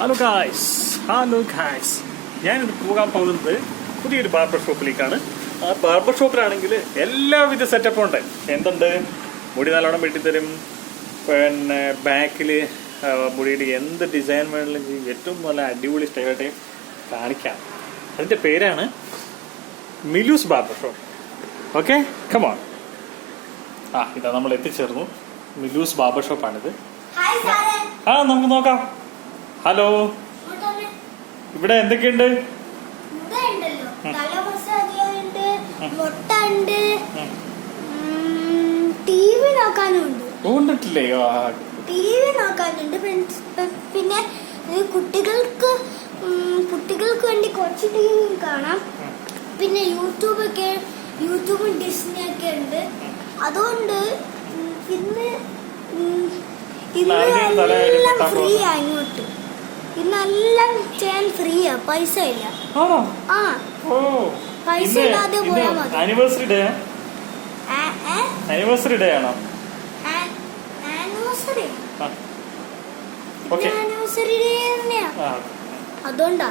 Hello guys ഞാനിത് പോകാൻ പോകുന്നത് പുതിയൊരു ബാർബർ ഷോപ്പിലേക്കാണ്. ആ ബാർബർ ഷോപ്പിലാണെങ്കിൽ എല്ലാവിധ സെറ്റപ്പും ഉണ്ട്. എന്തുണ്ട്, മുടി നല്ലോണം വെട്ടിത്തരും, പിന്നെ ബാക്കിൽ മുടിയുടെ എന്ത് ഡിസൈൻ വേണമെങ്കിലും ഏറ്റവും നല്ല അടിപൊളി സ്റ്റൈലായിട്ട് കാണിക്കാം. അതിൻ്റെ പേരാണ് Milu's barber shop. Okay, come on. ഇതാ നമ്മൾ എത്തിച്ചേർന്നു. മിലൂസ് ബാർബർ ഷോപ്പാണിത്. നമുക്ക് നോക്കാം. ഹലോ, ഇവിടെ എന്തൊക്കെയുണ്ട്? പിന്നെ കുട്ടികൾക്ക് വേണ്ടി കുറച്ച് ടി വി കാണാം. പിന്നെ യൂട്യൂബും ഡിസ്നി ഒക്കെ ഉണ്ട്. അതുകൊണ്ട് ഇന്ന് എല്ലാം ഫ്രീ ആ. ഇങ്ങോട്ട് ഇന്നെല്ലാം ചെയ്യാൻ ഫ്രീയാ, പൈസ ഇല്ല. പൈസ ഇല്ലാതെ പോയാൽ മതി. ആനിവേഴ്സറി ഡേ ആണോ? ആനിവേഴ്സറി ഡേ തന്നെയാ. അതുകൊണ്ടാ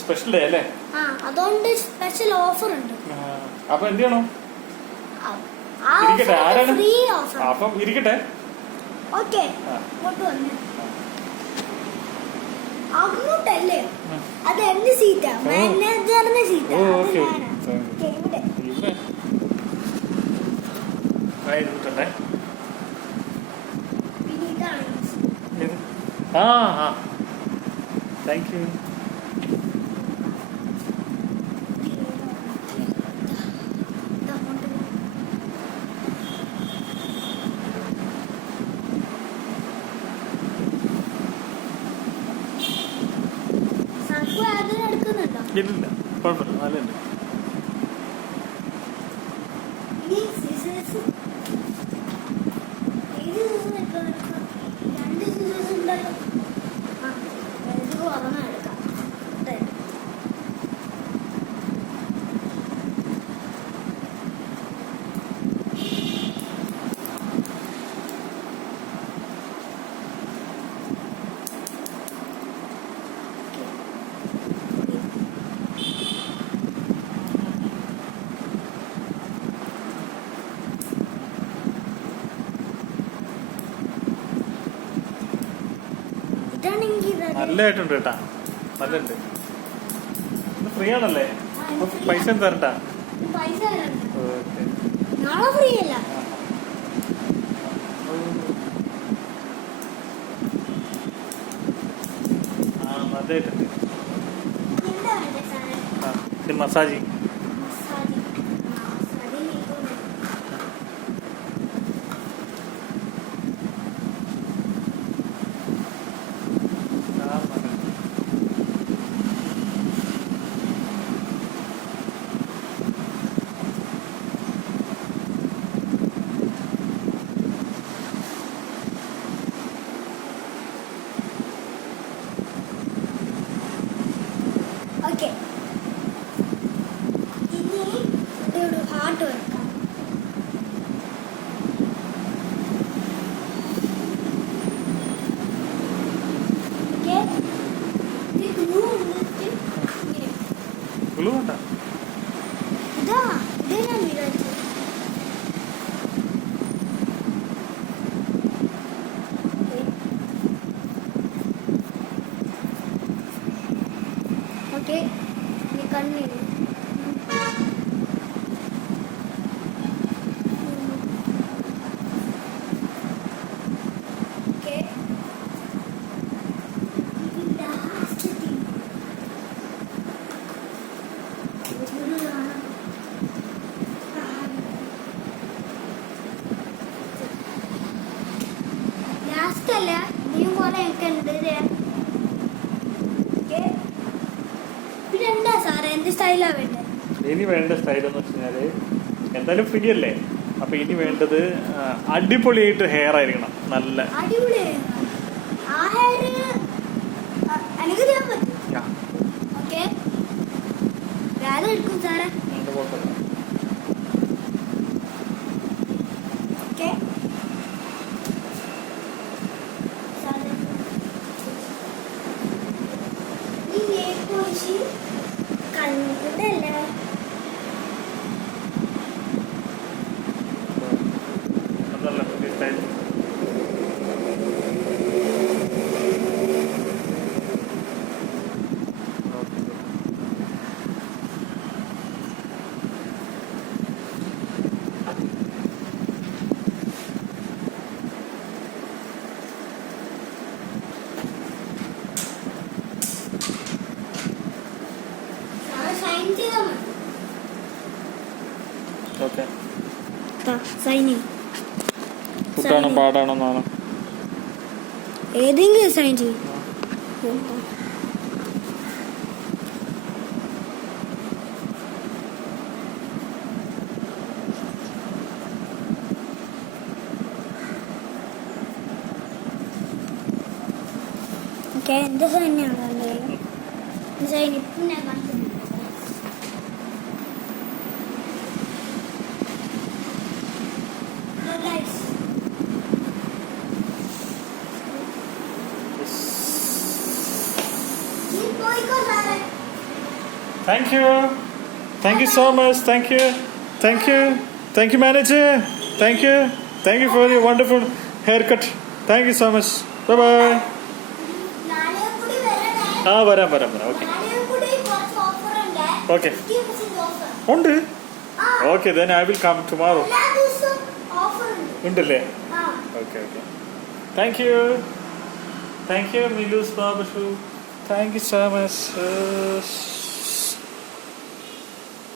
സ്പെഷ്യൽ ഡേ അല്ലേ? അതുകൊണ്ട് സ്പെഷ്യൽ ഓഫർ ഉണ്ട്. അപ്പൊ എന്ത് ചെയ്യണം? Free offer. അപ്പം ഇരിക്കട്ടെ. ഓക്കെ, അങ്ങോട്ടല്ലേ? അത് എന്റെ സീറ്റാ, മാനേജറിന്റെ സീറ്റാ. Thank you. ഇല്ല, കുഴപ്പമില്ല, നല്ലുണ്ട്. നല്ലതായിട്ടുണ്ട് കേട്ടാ, നല്ലുണ്ട്. ഫ്രീ ആണല്ലേ? പൈസ തരണ്ട. നല്ലതായിട്ടുണ്ട്. ഇത് മസാജിങ്. ഇനി ഒരു ഹാർട്ട് വെക്കാം. ഇതാ ഞാൻ വിചാരിച്ചു. ഓക്കെ, നീ കണ്ണീര്. ലാസ്റ്റല്ല, നീയും പോലെ എനിക്ക് ഉണ്ട്. പിന്നെ എന്താ സാറേ, എന്ത് സ്റ്റൈലാ വേണ്ടത്? ഇനി വേണ്ട സ്റ്റൈൽ എന്ന് വെച്ചാല് എന്തായാലും ഫ്രീ അല്ലേ, അപ്പൊ ഇനി വേണ്ടത് അടിപൊളിയായിട്ട് ഹെയർ ആയിരിക്കണം. നല്ല അടിപൊളി ആ ഹെയർ എനിക്ക് ചെയ്യാൻ പറ്റും. ഓക്കെ, വേറെ എടുക്കും സാറേ. ഓക്കെ, കണ്ടിട്ടല്ല. അതല്ല പുതിയ സ്റ്റൈൽ. സൈൻ ചെയ്താൽ മതി. ഓക്കെ. സൈൻ ചെയ്യും. ഫുഡാണോ പാടാണോ എന്നാണോ? ഏതെങ്കിലും സൈൻ ചെയ്യും. ഓക്കെ, എന്റെ സൈനാണ് സൈൻ ഇപ്പം ഞാൻ കാണിച്ചു. Thank you. Thank you so much. Thank you. Thank you. Thank you, manager. Thank you. Thank you for your wonderful haircut. Thank you so much. Bye bye. വരാം. Okay. Okay. ഉണ്ട്. Okay, then I will come tomorrow. ഉണ്ടല്ലേ? Okay. Thank you. Thank you, Milus Babashu. Thank you so much.